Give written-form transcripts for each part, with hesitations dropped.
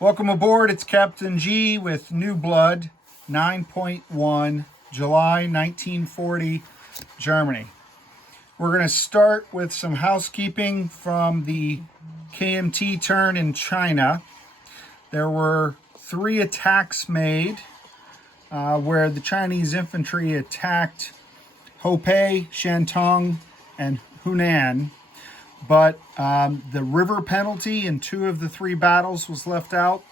Welcome aboard. It's Captain G with Newblood 9.1, July 1940, Germany. We're going to start with some housekeeping from the KMT turn in China. There were 3 attacks made where the Chinese infantry attacked Hopei, Shantung, and Hunan. But the river penalty in 2 of the 3 battles was left out,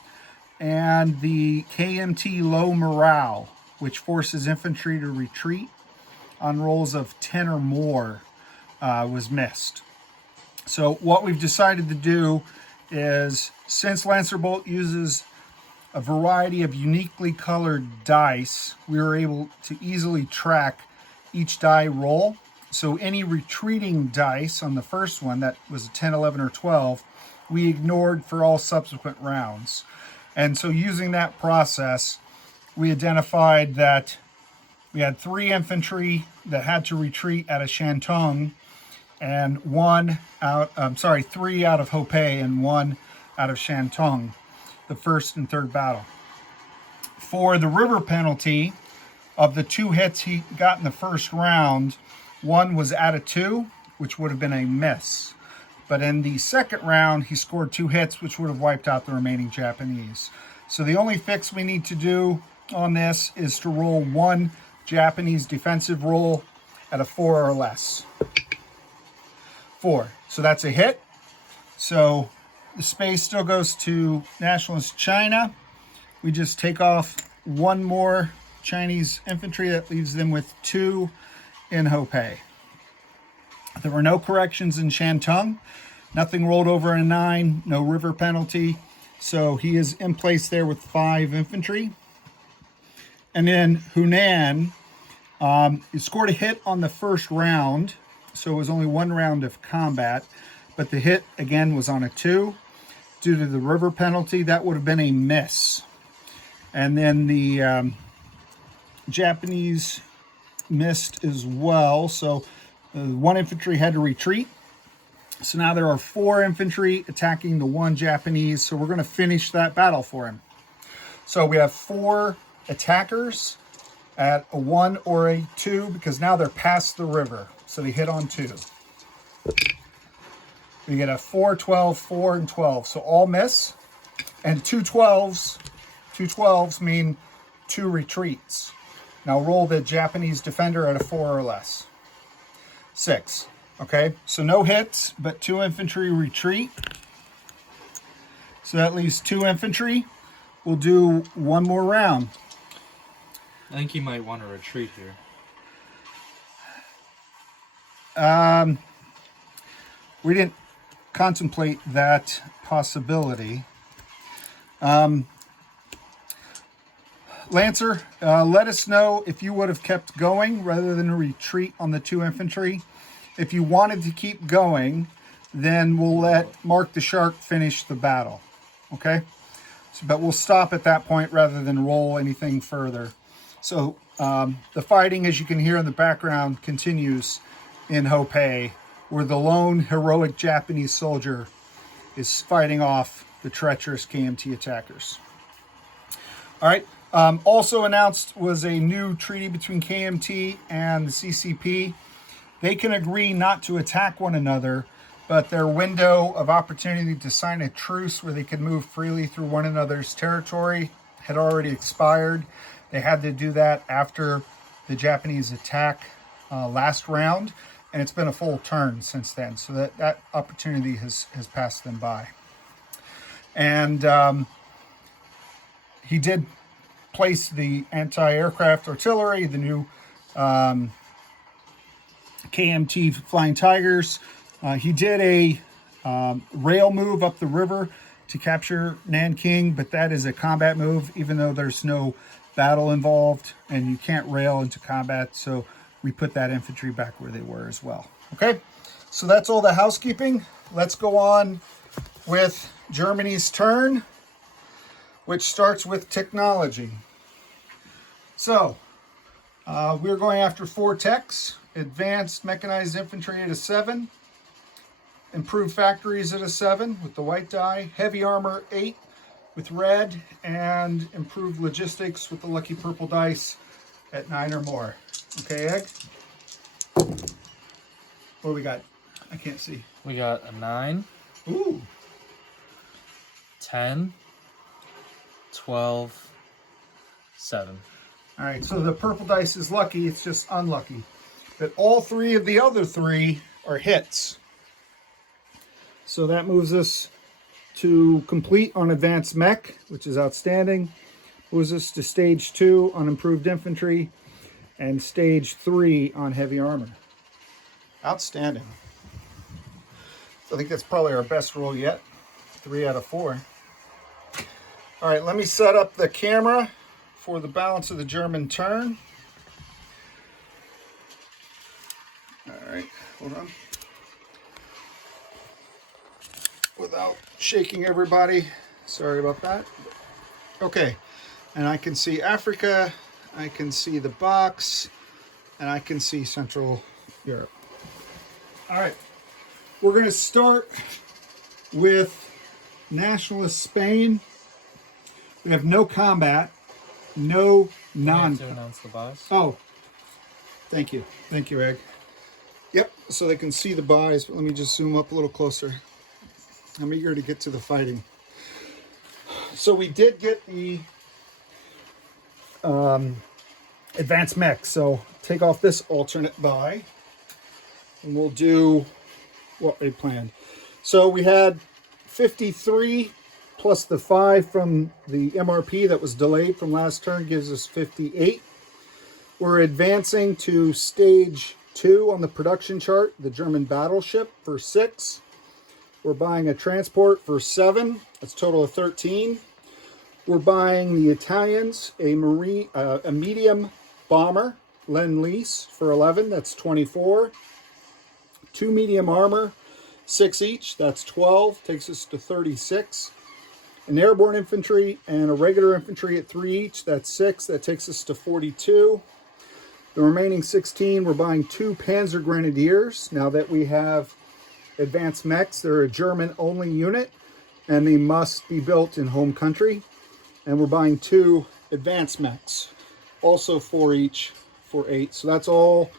and the KMT low morale, which forces infantry to retreat on rolls of 10 or more, was missed. So what we've decided to do is, since Lancer Bolt uses a variety of uniquely colored dice, we were able to easily track each die roll. So any retreating dice on the first one, that was a 10, 11, or 12, we ignored for all subsequent rounds. And so using that process, we identified that we had 3 infantry that had to retreat out of Shantung, and 3 out of Hopei and 1 out of Shantung, the first and third battle. For the river penalty, of the 2 hits he got in the first round, 1 was out of 2, which would have been a miss. But in the second round, he scored 2 hits, which would have wiped out the remaining Japanese. So the only fix we need to do on this is to roll 1 Japanese defensive roll at a 4 or less. 4. So that's a hit. So the space still goes to Nationalist China. We just take off 1 more Chinese infantry. That leaves them with 2 in Hopei. There were no corrections in Shantung. Nothing rolled over a 9, no river penalty. So he is in place there with 5 infantry. And then Hunan, he scored a hit on the first round. So it was only 1 round of combat. But the hit, again, was on a 2. Due to the river penalty, that would have been a miss. And then the Japanese missed as well, so 1 infantry had to retreat. So now there are 4 infantry attacking the 1 Japanese, so we're going to finish that battle for him. So we have 4 attackers at a 1 or a 2, because now they're past the river, so they hit on 2. We get a 4, 12, 4, and 12, so all miss, and 2 12s mean 2 retreats. Now roll the Japanese defender at a 4 or less. 6. Okay, so no hits, but 2 infantry retreat. So that leaves 2 infantry. We'll do 1 more round. I think he might want to retreat here. We didn't contemplate that possibility. Lancer, let us know if you would have kept going rather than retreat on the 2 infantry. If you wanted to keep going, then we'll let Mark the Shark finish the battle. Okay? But we'll stop at that point rather than roll anything further. So the fighting, as you can hear in the background, continues in Hopei, where the lone heroic Japanese soldier is fighting off the treacherous KMT attackers. All right. Also announced was a new treaty between KMT and the CCP. They can agree not to attack one another, but their window of opportunity to sign a truce where they could move freely through one another's territory had already expired. They had to do that after the Japanese attack last round, and it's been a full turn since then. So that opportunity has passed them by. And he did place the anti-aircraft artillery, the new KMT Flying Tigers. He did a rail move up the river to capture Nanking, but that is a combat move, even though there's no battle involved and you can't rail into combat. So we put that infantry back where they were as well. Okay, so that's all the housekeeping. Let's go on with Germany's turn, which starts with technology. So we're going after 4 techs: advanced mechanized infantry at a 7, improved factories at a 7 with the white die, heavy armor 8, with red, and improved logistics with the lucky purple dice at 9 or more. Okay, Egg? What do we got? I can't see. We got a 9, Ooh. 10, 12, 7. All right, so the purple dice is lucky, it's just unlucky. But all 3 of the other 3 are hits. So that moves us to complete on advanced mech, which is outstanding. Moves us to stage 2 on improved infantry, and stage 3 on heavy armor. Outstanding. So I think that's probably our best roll yet. 3 out of 4. All right, let me set up the camera for the balance of the German turn. All right, hold on. Without shaking everybody. Sorry about that. Okay, and I can see Africa, I can see the box, and I can see Central Europe. All right, we're going to start with nationalist Spain. We have no combat, no non. To announce the buys. Oh, thank you, Egg. Yep, so they can see the buys. But let me just zoom up a little closer. I'm eager to get to the fighting. So we did get the advanced mech. So take off this alternate buy, and we'll do what we planned. So we had 53 plus the 5 from the MRP that was delayed from last turn gives us 58. We're advancing to stage 2 on the production chart, the German battleship for 6. We're buying a transport for 7. That's a total of 13. We're buying the Italians a medium bomber, Lend-Lease, for 11. That's 24. 2 medium armor, 6 each. That's 12. Takes us to 36. An airborne infantry and a regular infantry at 3 each. That's 6. That takes us to 42. The remaining 16, we're buying 2 Panzer Grenadiers. Now that we have advanced mechs, they're a German-only unit, and they must be built in home country. And we're buying 2 advanced mechs, also 4 each for 8. So that's all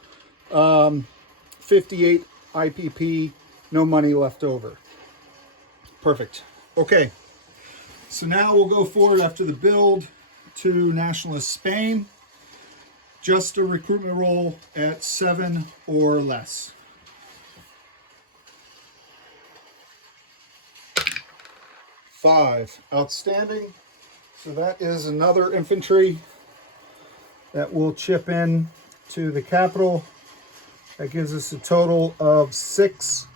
58 IPP, no money left over. Perfect. Okay, so now we'll go forward after the build to nationalist Spain. Just a recruitment roll at 7 or less. Five. Outstanding. So that is another infantry that will chip in to the capital. That gives us a total of 6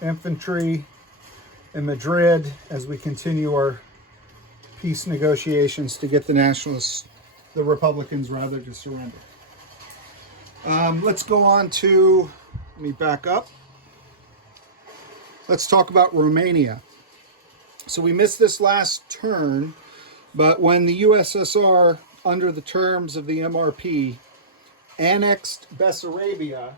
infantry in Madrid as we continue our peace negotiations to get the nationalists, the Republicans rather, to surrender. Let's go on to, let me back up. Let's talk about Romania. So we missed this last turn, but when the USSR, under the terms of the MRP, annexed Bessarabia,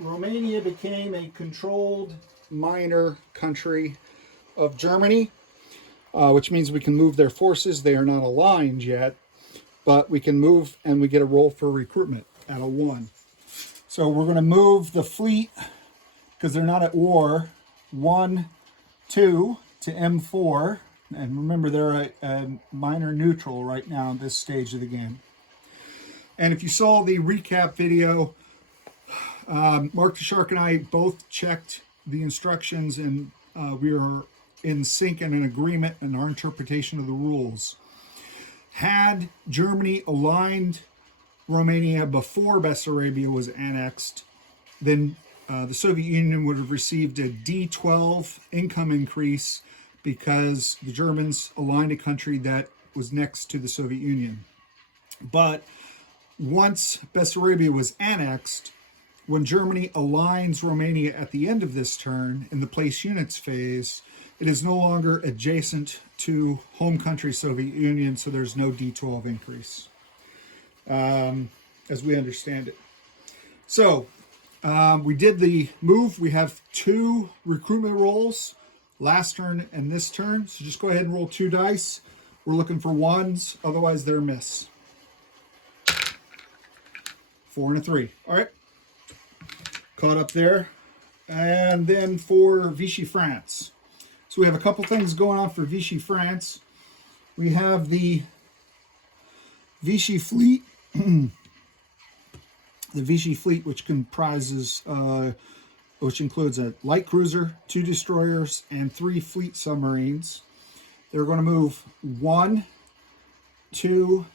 Romania became a controlled minor country of Germany, which means we can move their forces. They are not aligned yet, but we can move and we get a roll for recruitment at a 1. So we're going to move the fleet, because they're not at war, 1, 2 to M4. And remember, they're a minor neutral right now at this stage of the game. And if you saw the recap video, Mark the Shark and I both checked the instructions, and we are in sync and in agreement in our interpretation of the rules. Had Germany aligned Romania before Bessarabia was annexed, then the Soviet Union would have received a D12 income increase because the Germans aligned a country that was next to the Soviet Union. But once Bessarabia was annexed, when Germany aligns Romania at the end of this turn in the place units phase, it is no longer adjacent to home country Soviet Union, so there's no D12 increase, as we understand it. So we did the move. We have 2 recruitment rolls last turn and this turn. So just go ahead and roll 2 dice. We're looking for 1s, otherwise they're miss. 4 and a 3. All right. Caught up there. And then for Vichy, France. So we have a couple things going on for Vichy, France. We have the Vichy fleet. The Vichy fleet, which includes a light cruiser, 2 destroyers, and 3 fleet submarines. They're going to move 1, 2,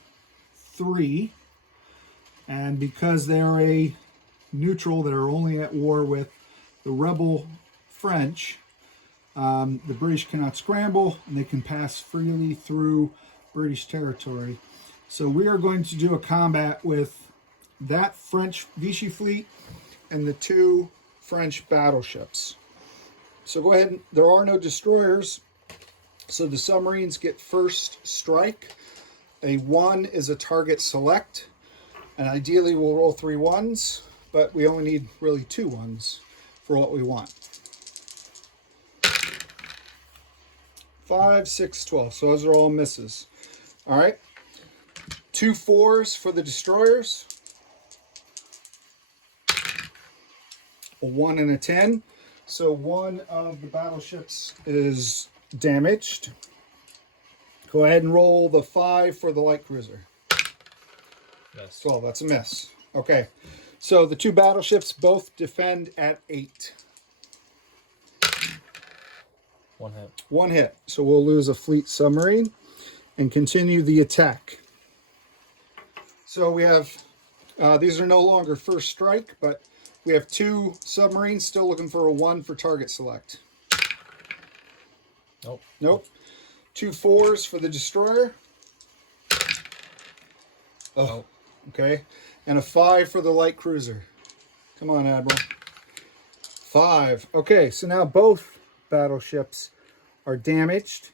3. And because they're a neutral that are only at war with the rebel French, the British cannot scramble and they can pass freely through British territory. So we are going to do a combat with that French Vichy fleet and the 2 French battleships. So go ahead. There are no destroyers, so the submarines get first strike. A 1 is a target select, and ideally we'll roll 3 1s, but we only need really 2 1s for what we want. 5, 6, 12. So those are all misses. All right. 2 4s for the destroyers. A 1 and a 10. So one of the battleships is damaged. Go ahead and roll the 5 for the light cruiser. Miss. 12. That's a miss. Okay. So the 2 battleships both defend at 8. 1 hit. 1 hit. So we'll lose a fleet submarine and continue the attack. So we have, these are no longer first strike, but we have 2 submarines still looking for a 1 for target select. Nope. Nope. 2 4s for the destroyer. Oh, Nope. okay. And a 5 for the light cruiser. Come on, Admiral. 5. Okay, so now both battleships are damaged.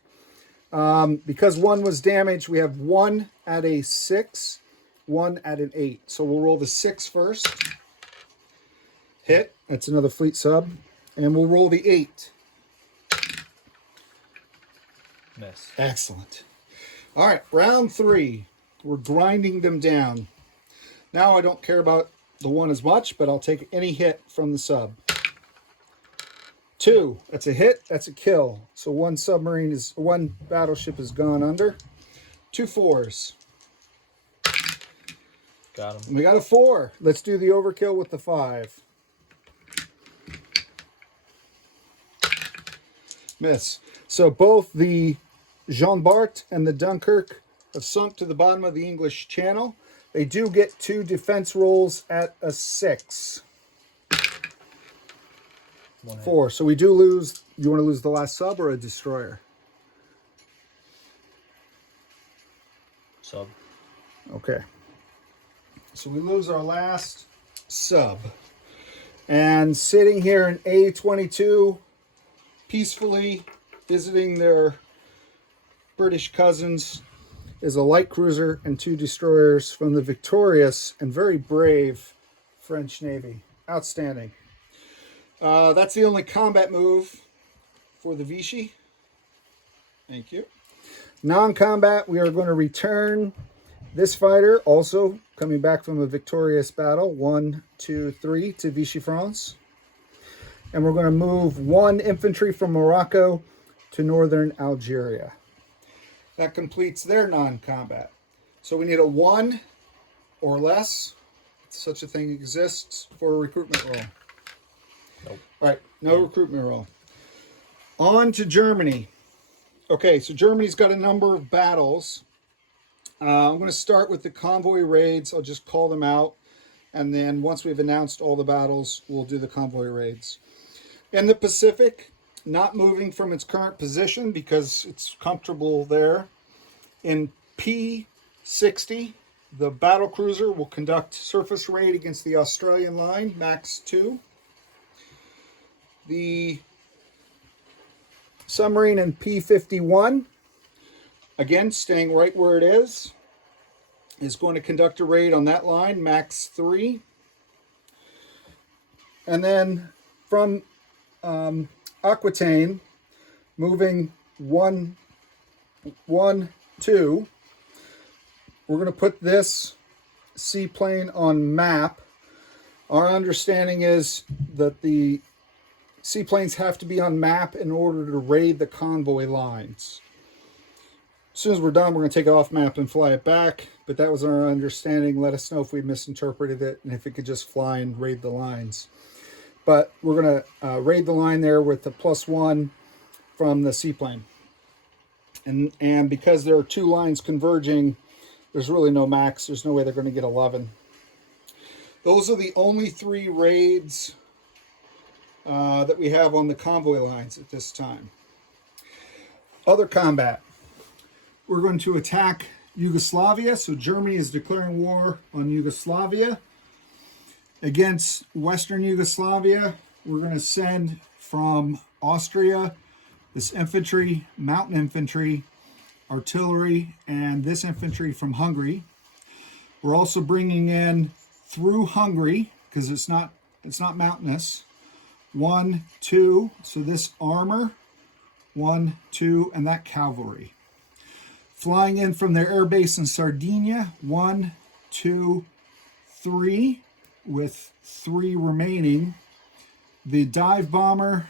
Because 1 was damaged, we have 1 at a 6, 1 at an 8. So we'll roll the 6 first. Hit. That's another fleet sub. And we'll roll the 8. Miss. Excellent. All right, round 3. We're grinding them down. Now I don't care about the 1 as much, but I'll take any hit from the sub. 2. That's a hit. That's a kill. So 1 battleship is gone under. 2 4s. Got him. We got a 4. Let's do the overkill with the 5. Miss. So both the Jean Bart and the Dunkirk have sunk to the bottom of the English Channel. They do get 2 defense rolls at a 6. 4. So we do lose. You want to lose the last sub or a destroyer? Sub. Okay. So we lose our last sub. And sitting here in A22, peacefully visiting their British cousins, is a light cruiser and 2 destroyers from the victorious and very brave French Navy. Outstanding. That's the only combat move for the Vichy. Thank you. Non-combat, we are going to return this fighter, also coming back from a victorious battle, 1, 2, 3, to Vichy France. And we're going to move 1 infantry from Morocco to northern Algeria. That completes their non-combat. So we need a 1 or less, if such a thing exists, for a recruitment roll. Nope. All right, no recruitment roll. On to Germany. Okay, so Germany's got a number of battles. I'm going to start with the convoy raids. I'll just call them out. And then once we've announced all the battles, we'll do the convoy raids. In the Pacific, not moving from its current position because it's comfortable there. In P60, the battle cruiser will conduct surface raid against the Australian line, max 2. The submarine in P51, again, staying right where it is going to conduct a raid on that line, max 3. And then from Acquataine, moving 1, 1, 2. We're going to put this seaplane on map. Our understanding is that the seaplanes have to be on map in order to raid the convoy lines. As soon as we're done, we're going to take it off map and fly it back. But that was our understanding. Let us know if we misinterpreted it and if it could just fly and raid the lines. But we're going to raid the line there with the +1 from the seaplane. And because there are 2 lines converging, there's really no max. There's no way they're going to get 11. Those are the only 3 raids that we have on the convoy lines at this time. Other combat. We're going to attack Yugoslavia. So Germany is declaring war on Yugoslavia. Against Western Yugoslavia, we're going to send from Austria this infantry, mountain infantry, artillery, and this infantry from Hungary. We're also bringing in through Hungary, because it's not mountainous, 1, 2, so this armor, 1, 2, and that cavalry. Flying in from their air base in Sardinia, 1, 2, 3, with 3 remaining. The dive bomber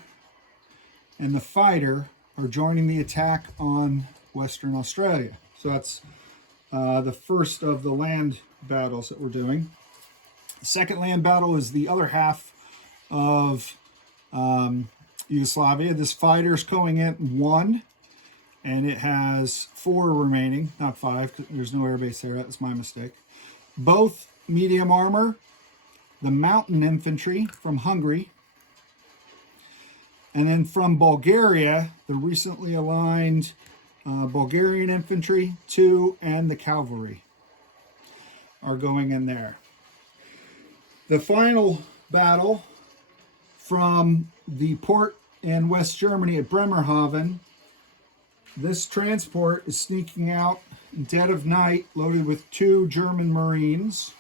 and the fighter are joining the attack on Western Australia. So that's the first of the land battles that we're doing. The second land battle is the other half of Yugoslavia. This fighter's going in 1, and it has 4 remaining, not 5, because there's no airbase there. That's my mistake. Both medium armor, the mountain infantry from Hungary, and then from Bulgaria, the recently aligned Bulgarian infantry, 2, and the cavalry are going in there. The final battle from the port in West Germany at Bremerhaven, this transport is sneaking out in dead of night, loaded with 2 German Marines.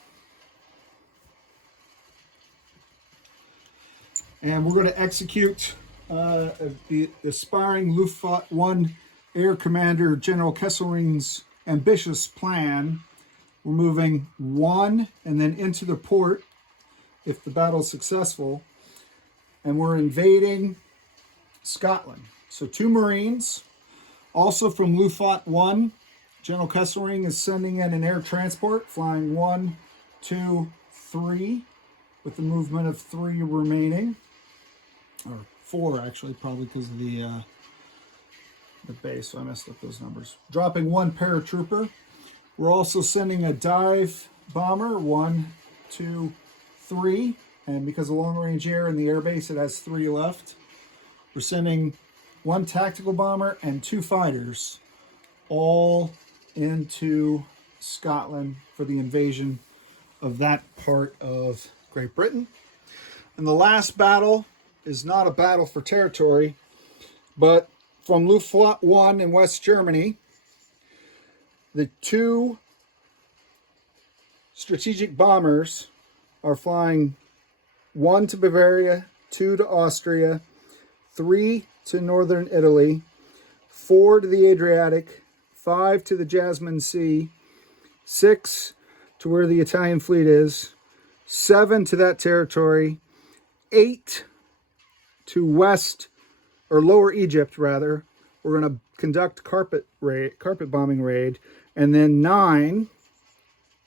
And we're going to execute the aspiring Luftwaffe 1 Air Commander General Kesselring's ambitious plan. We're moving 1 and then into the port if the battle is successful. And we're invading Scotland. So 2 Marines. Also from Luftwaffe 1, General Kesselring is sending in an air transport, flying 1, 2, 3, with the movement of 3 remaining. Or 4, actually, probably because of the base, so I messed up those numbers. Dropping 1 paratrooper. We're also sending a dive bomber, 1, 2, 3. And because of long-range air in the airbase, it has 3 left. We're sending 1 tactical bomber and 2 fighters, all into Scotland for the invasion of that part of Great Britain. And the last battle is not a battle for territory, but from Luftwaffe 1 in West Germany, the 2 strategic bombers are flying 1 to Bavaria, 2 to Austria, 3 to northern Italy, 4 to the Adriatic, 5 to the Jasmine Sea, 6 to where the Italian fleet is, 7 to that territory, 8 to west, or lower Egypt rather. We're going to conduct carpet bombing raid, and then 9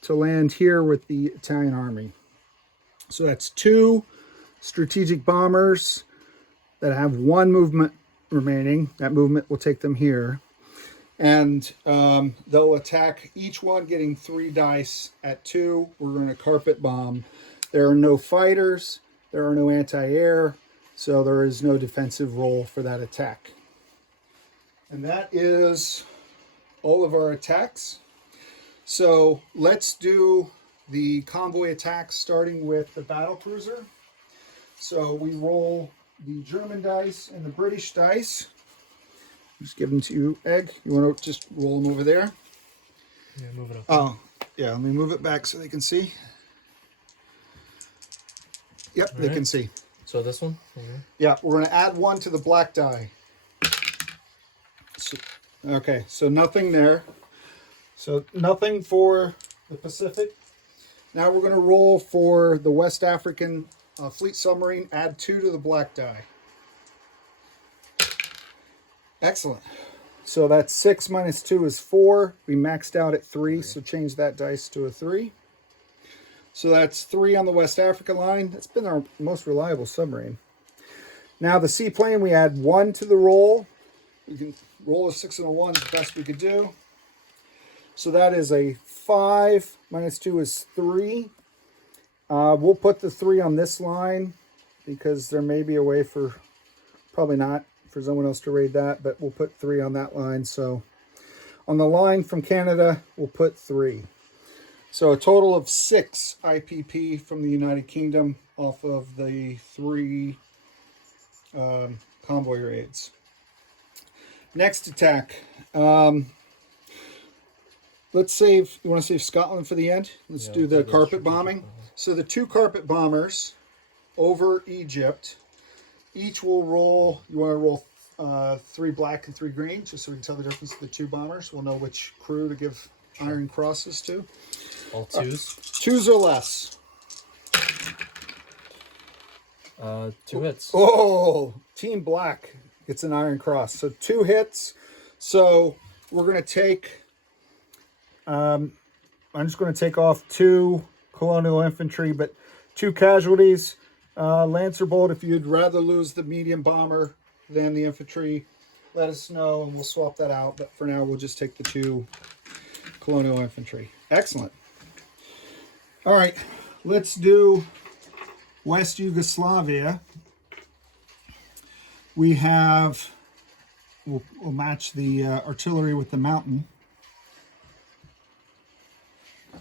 to land here with the Italian army. So that's 2 strategic bombers that have 1 movement remaining. That movement will take them here. And they'll attack, each one getting 3 dice at 2. We're going to carpet bomb. There are no fighters. There are no anti-air. So there is no defensive role for that attack. And that is all of our attacks. So let's do the convoy attacks, starting with the battlecruiser. So we roll the German dice and the British dice. Just give them to you, Egg. You want to just roll them over there? Yeah, move it up. Oh, yeah. Let me move it back so they can see. Yep, they can see. So this one? Mm-hmm. Yeah, we're going to add 1 to the black die. Okay, so nothing there. So nothing for the Pacific. Now we're going to roll for the West African Fleet Submarine. Add 2 to the black die. Excellent. So that's 6 minus 2 is 4. We maxed out at 3, so change that dice to a 3. So that's 3 on the West Africa line. That's been our most reliable submarine. Now the seaplane, we add 1 to the roll. We can roll a 6 and a 1 is the best we could do. So that is a 5 minus 2 is 3. We'll put the 3 on this line because there may be a way for, probably not, for someone else to raid that, but we'll put 3 on that line. So on the line from Canada, we'll put 3. So a total of 6 IPP from the United Kingdom off of the 3 convoy raids. Next attack. Let's save, you want to save Scotland for the end? Let's do the carpet bombing. So the 2 carpet bombers over Egypt, each will roll, you want to roll 3 black and 3 green, just so we can tell the difference of the 2 bombers. We'll know which crew to give iron crosses to. All 2s? 2s or less. 2 hits. Oh, Team Black gets an iron cross. So 2 hits. So we're going to take, I'm just going to take off 2 colonial infantry, but 2 casualties. Lancer Bolt, if you'd rather lose the medium bomber than the infantry, let us know and we'll swap that out. But for now, we'll just take the 2 colonial infantry. Excellent. All right, let's do West Yugoslavia. We have, we'll match the artillery with the mountain.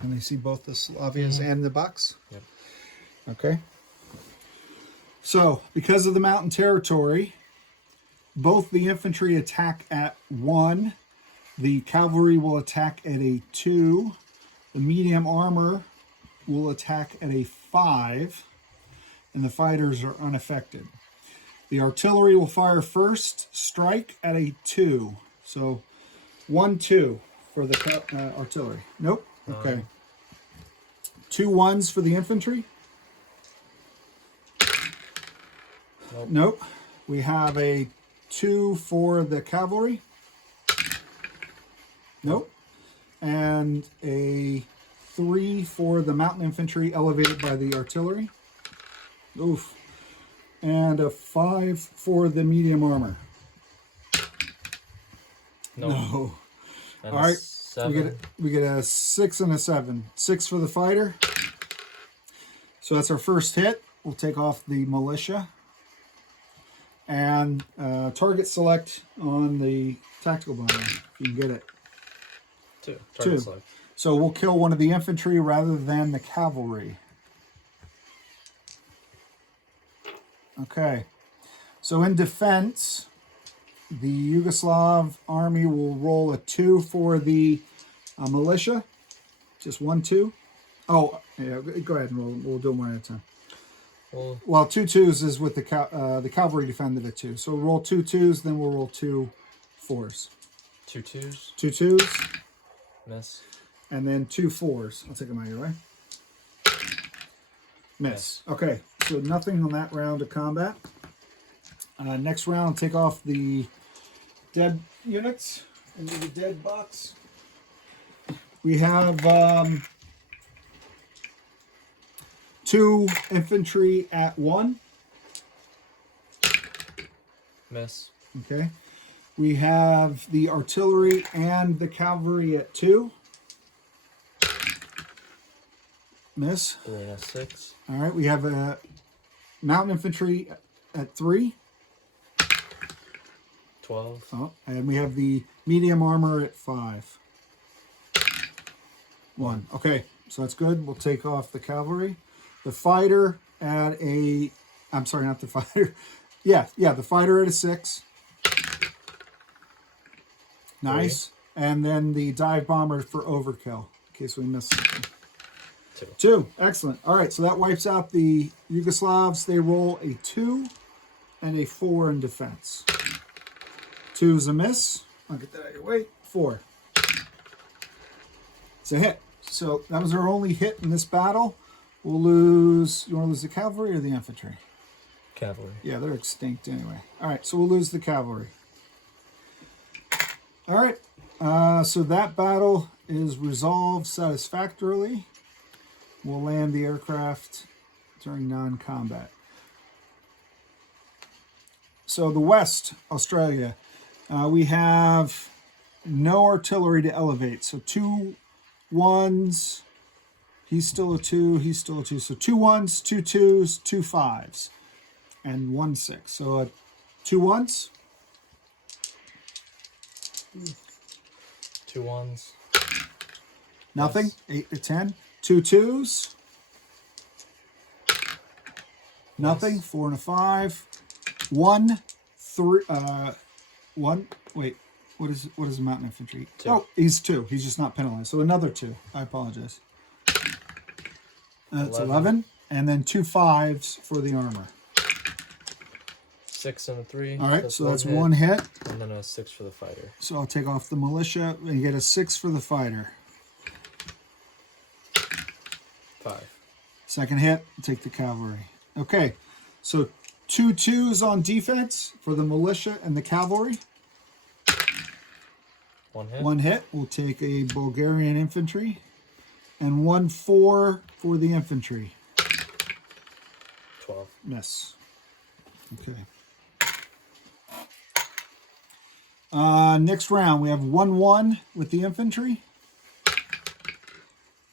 And you see both the Slavias and the Bucks? Yep. Okay. So, because of the mountain territory, both the infantry attack at 1. The cavalry will attack at a 2. The medium armor will attack at a 5. And the fighters are unaffected. The artillery will fire first strike at a 2. So 1-2 for the artillery. Nope. Okay. 2 1s for the infantry. Nope. We have a 2 for the cavalry. Nope. And a 3 for the mountain infantry elevated by the artillery. Oof. And a 5 for the medium armor. Nope. No. And all right. 7. We get a 6 and a 7. 6 for the fighter. So that's our first hit. We'll take off the militia. And target select on the tactical bomber, if you can get it. 2. Target 2. select. So we'll kill one of the infantry rather than the cavalry. Okay. So in defense, the Yugoslav army will roll a 2 for the militia. Just 1 2. Oh, yeah, go ahead and roll. We'll do them one at a time. Well, 2 2s is with the cavalry defended at 2. So we'll roll 2 2s, then we'll roll 2 4s. 2 2s. 2 2s. Miss. And then 2 4s. I'll take them out of your way. Miss. Okay, so nothing on that round of combat. Next round, take off the dead units into the dead box. We have 2 infantry at 1. Miss. Okay. We have the artillery and the cavalry at 2. Miss. 3 and a 6. All right. We have a mountain infantry at 3. 12. Oh, and we have the medium armor at 5. 1. Okay. So that's good. We'll take off the cavalry. The fighter at a... I'm sorry, not the fighter. Yeah, the fighter at a 6. Nice. 3. And then the dive bomber for overkill, in case we missed something. 2. Excellent. All right, so that wipes out the Yugoslavs. They roll a 2 and a 4 in defense. 2 is a miss. I'll get that out of your way. 4. It's a hit. So that was our only hit in this battle. We'll lose. You want to lose the cavalry or the infantry? Cavalry. Yeah, they're extinct anyway. All right, so we'll lose the cavalry. All right, so that battle is resolved satisfactorily. We'll land the aircraft during non-combat. So the West, Australia, we have no artillery to elevate. So 2 1s, he's still a 2, he's still a 2. So 2 1s, 2 2s, 2 5s, and 1 6. So 2 1s. 2 1s. Nothing. Yes. 8 to 10. 2 2s. Nothing. Yes. 4 and a 5. 1 3. 1. Wait. What is mountain infantry? 2. Oh, he's 2. He's just not penalized. So another 2. I apologize. That's 11. And then 2 5s for the armor. 6 and a 3. All right. So that's 1 hit. And then a 6 for the fighter. So I'll take off the militia and get a 6 for the fighter. 5. Second hit, take the cavalry. Okay, so 2 2s on defense for the militia and the cavalry. 1 hit. 1 hit, we'll take a Bulgarian infantry. And 1 4 for the infantry. 12. Miss. Okay. Next round, we have 1 1 with the infantry.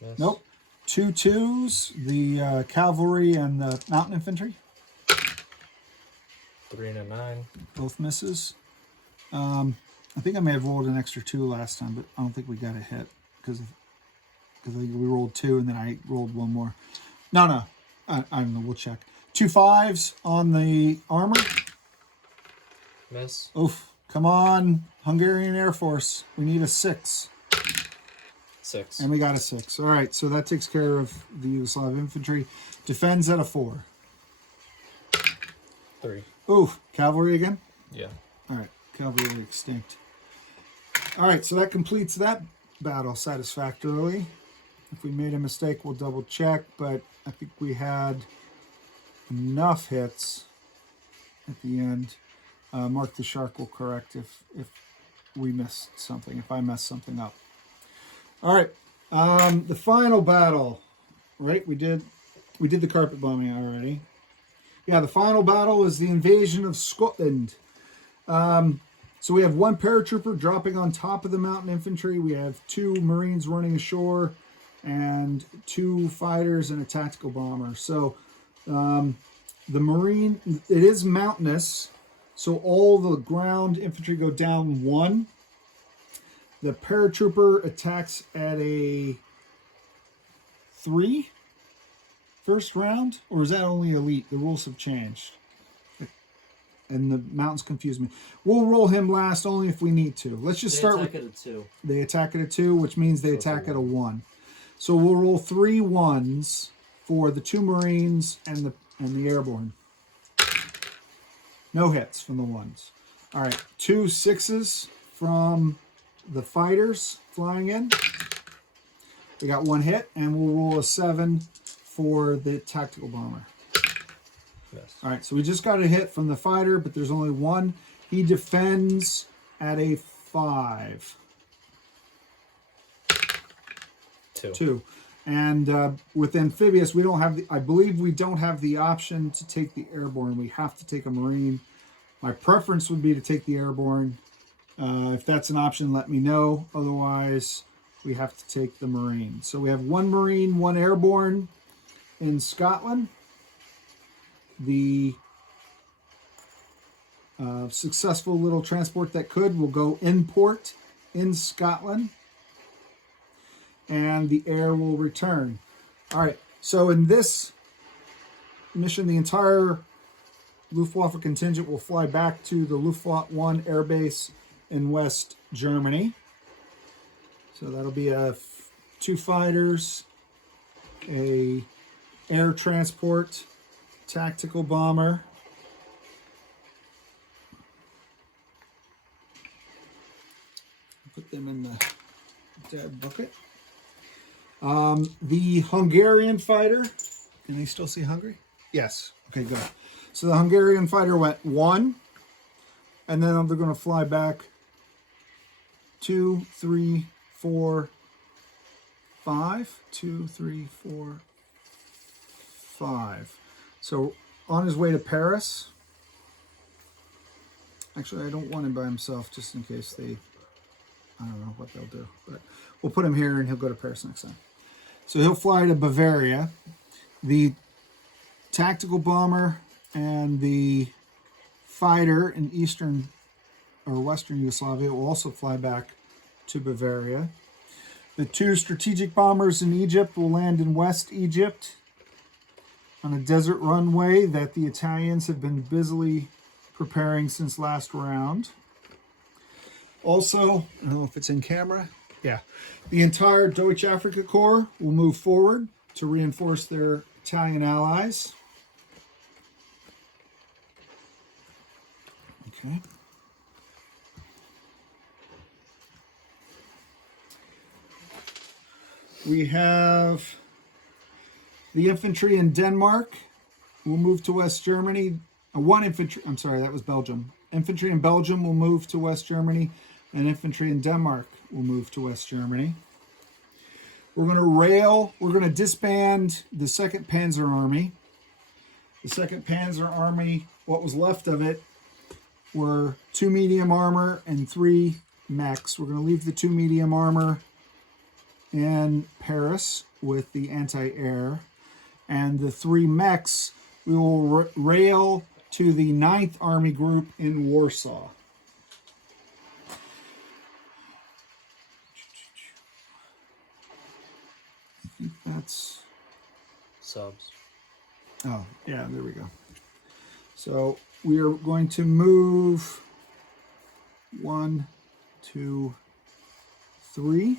Miss. Nope. 2 2s, the cavalry and the mountain infantry. 3 and a 9. Both misses. I think I may have rolled an extra 2 last time, but I don't think we got a hit because I think we rolled 2 and then I rolled 1 more. No. I don't know. We'll check. 2 5s on the armor. Miss. Oof. Come on, Hungarian Air Force. We need a 6. 6. And we got a 6. All right, so that takes care of the Yugoslav infantry. Defends at a 4. 3. Oof. Cavalry again? Yeah. All right, cavalry are extinct. All right, so that completes that battle satisfactorily. If we made a mistake, we'll double check, but I think we had enough hits at the end. Mark the Shark will correct if we missed something, if I messed something up. All right, the final battle, right? We did the carpet bombing already. Yeah, the final battle is the invasion of Scotland. So we have 1 paratrooper dropping on top of the mountain infantry. We have 2 Marines running ashore and 2 fighters and a tactical bomber. So the Marine, it is mountainous. So all the ground infantry go down 1. The paratrooper attacks at a 3 first round, or is that only elite? The rules have changed. And the mountains confuse me. We'll roll him last only if we need to. Let's just start with... They attack at a 2. They attack at a 2, which means they attack at a 1. So we'll roll 3 1s for the 2 Marines and the airborne. No hits from the 1s. All right, 2 6s from the fighters flying in. We got 1 hit, and we'll roll a 7 for the tactical bomber. Yes. All right, so we just got a hit from the fighter, but there's only 1. He defends at a 5. 2. And with amphibious, we don't have I believe we don't have the option to take the airborne. We have to take a Marine. My preference would be to take the airborne. If that's an option, let me know. Otherwise, we have to take the Marine. So we have 1 Marine, 1 airborne in Scotland. The successful little transport that will go in port in Scotland. And the air will return. All right, so in this mission, the entire Luftwaffe contingent will fly back to the Luftwaffe 1 air base in West Germany. So that'll be 2 fighters, a air transport, tactical bomber, put them in the dead bucket. The Hungarian fighter. Can they still see hungry? Yes. Okay, good. So the Hungarian fighter went 1, and then they're going to fly back 2, 3, 4, 5. 2, 3, 4, 5. So on his way to Paris. Actually, I don't want him by himself just in case they, I don't know what they'll do. But we'll put him here and he'll go to Paris next time. So he'll fly to Bavaria. The tactical bomber and the fighter in Eastern or Western Yugoslavia will also fly back to Bavaria. The 2 strategic bombers in Egypt will land in West Egypt on a desert runway that the Italians have been busily preparing since last round. Also, I don't know if it's in camera. Yeah. The entire Deutsche Africa Corps will move forward to reinforce their Italian allies. Okay. We have the infantry in Denmark will move to West Germany. One infantry, I'm sorry, that was Belgium. Infantry in Belgium will move to West Germany, and infantry in Denmark will move to West Germany. We're going to disband the 2nd Panzer Army. The 2nd Panzer Army, what was left of it, were 2 medium armor and 3 mechs. We're going to leave the 2 medium armor in Paris with the anti-air, and the 3 mechs we will rail to the 9th Army Group in Warsaw. I think that's subs. Oh, yeah, there we go. So we are going to move 1, 2, 3.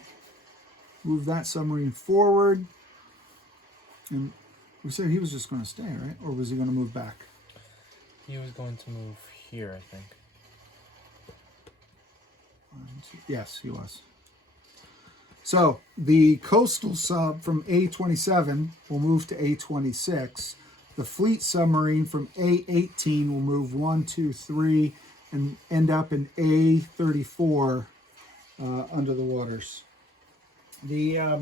Move that submarine forward. And we said he was just going to stay, right? Or was he going to move back? He was going to move here, I think. Yes, he was. So the coastal sub from A27 will move to A26. The fleet submarine from A18 will move 1, 2, 3, and end up in A34 under the waters. The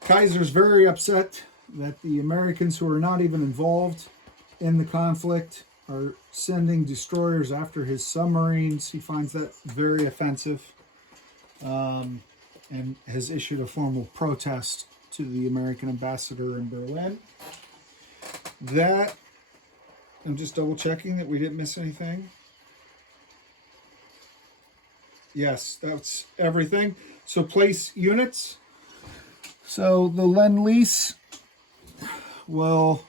Kaiser's very upset that the Americans, who are not even involved in the conflict, are sending destroyers after his submarines. He finds that very offensive, and has issued a formal protest to the American ambassador in Berlin. That, I'm just double checking that we didn't miss anything. Yes, that's everything. So place units. So the Lend-Lease will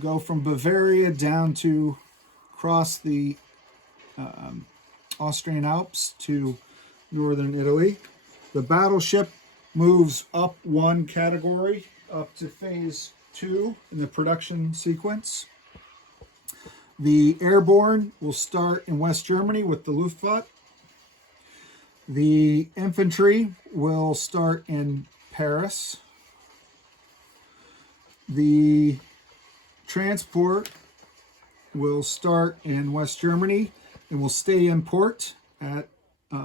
go from Bavaria down to cross the Austrian Alps to northern Italy. The battleship moves up 1 category, up to phase 2 in the production sequence. The airborne will start in West Germany with the Luftwaffe. The infantry will start in Paris. The transport will start in West Germany and will stay in port at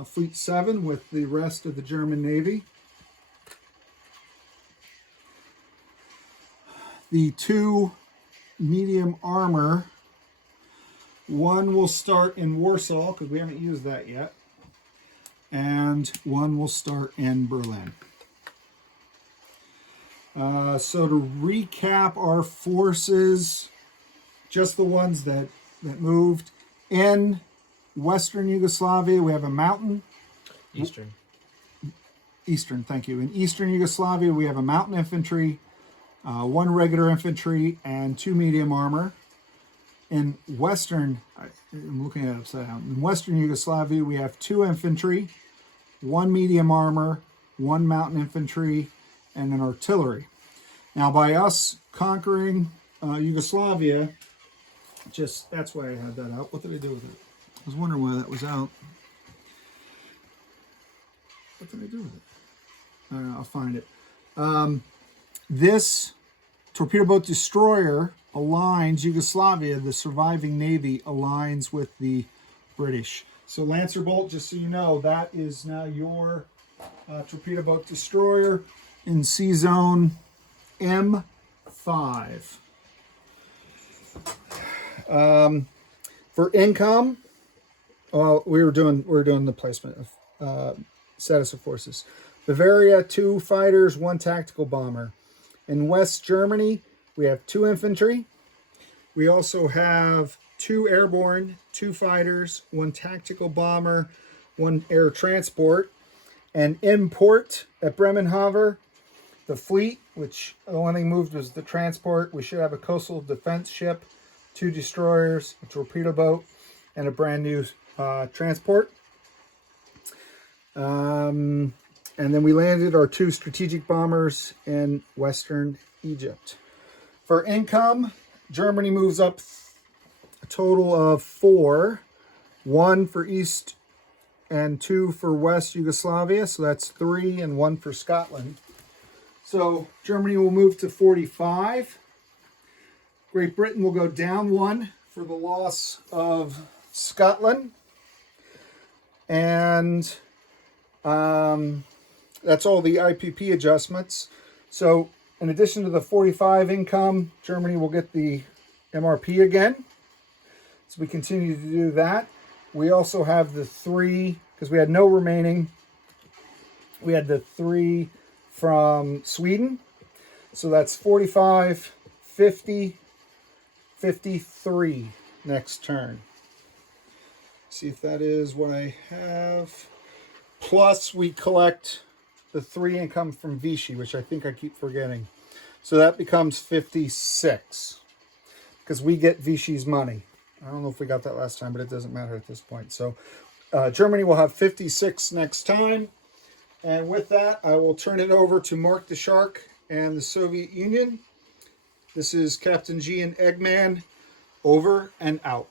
Fleet 7 with the rest of the German Navy. The 2 medium armor, 1 will start in Warsaw, because we haven't used that yet, and 1 will start in Berlin. So to recap our forces, just the ones that moved. In Western Yugoslavia, we have a mountain. Eastern, thank you. In Eastern Yugoslavia, we have a mountain infantry, 1 regular infantry, and 2 medium armor. In Western, I'm looking at it upside down. In Western Yugoslavia, we have 2 infantry, 1 medium armor, 1 mountain infantry, and an artillery. Now, by us conquering Yugoslavia, that's why I had that out. What did I do with it? I was wondering why that was out. What did I do with it? I don't know, I'll find it. This torpedo boat destroyer aligns Yugoslavia, the surviving navy aligns with the British. So Lancer Bolt, just so you know, that is now your torpedo boat destroyer in Sea Zone M5. For income, well, we're doing the placement of status of forces. Bavaria, 2 fighters, 1 tactical bomber. In West Germany, we have 2 infantry. We also have 2 airborne, 2 fighters, 1 tactical bomber, 1 air transport. And in port at Bremenhaven, the fleet, which the only thing moved was the transport. We should have a coastal defense ship, 2 destroyers, a torpedo boat, and a brand new transport. And then we landed our 2 strategic bombers in Western Egypt. For income, Germany moves up a total of 4. 1 for East and 2 for West Yugoslavia. So that's 3 and 1 for Scotland. So Germany will move to 45. Great Britain will go down 1 for the loss of Scotland. And that's all the IPP adjustments. So in addition to the 45 income, Germany will get the MRP again. So we continue to do that. We also have the 3, because we had no remaining. We had the 3 from Sweden. So that's 45, 50, 53 next turn. See if that is what I have. Plus we collect the 3 income from Vichy, which I think I keep forgetting. So that becomes 56 because we get Vichy's money. I don't know if we got that last time, but it doesn't matter at this point. So Germany will have 56 next time. And with that, I will turn it over to Mark the Shark and the Soviet Union. This is Captain G and Eggman, over and out.